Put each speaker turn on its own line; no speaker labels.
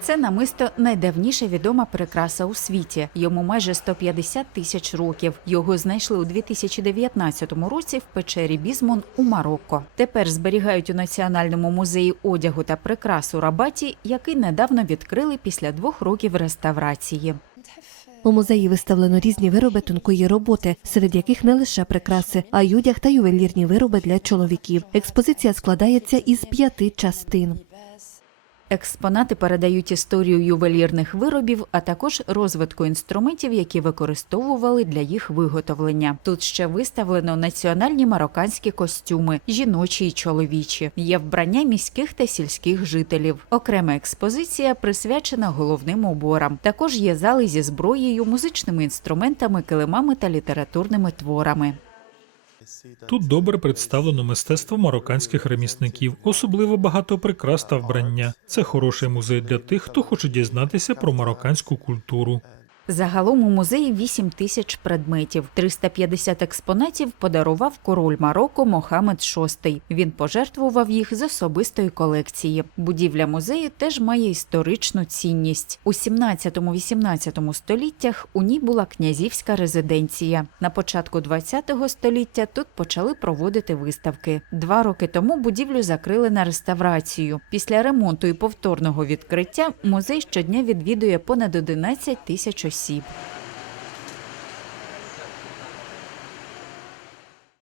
Це намисто найдавніша відома прикраса у світі. Йому майже 150 тисяч років. Його знайшли у 2019 році в печері Бізмон у Марокко. Тепер зберігають у національному музеї одягу та прикрас у Рабаті, який недавно відкрили після двох років реставрації.
У музеї виставлено різні вироби тонкої роботи, серед яких не лише прикраси, а й одяг та ювелірні вироби для чоловіків. Експозиція складається із п'яти частин.
Експонати передають історію ювелірних виробів, а також розвитку інструментів, які використовували для їх виготовлення. Тут ще виставлено національні марокканські костюми, жіночі й чоловічі. Є вбрання міських та сільських жителів. Окрема експозиція присвячена головним уборам. Також є зали зі зброєю, музичними інструментами, килимами та літературними творами.
Тут добре представлено мистецтво марокканських ремісників, особливо багато прикрас та вбрання. Це хороший музей для тих, хто хоче дізнатися про марокканську культуру.
Загалом у музеї 8 тисяч предметів. 350 експонатів подарував король Марокко Мохамед VI. Він пожертвував їх з особистої колекції. Будівля музею теж має історичну цінність. У 17-18 століттях у ній була князівська резиденція. На початку 20 століття тут почали проводити виставки. Два роки тому будівлю закрили на реставрацію. Після ремонту і повторного відкриття музей щодня відвідує понад 11 тисяч осіб.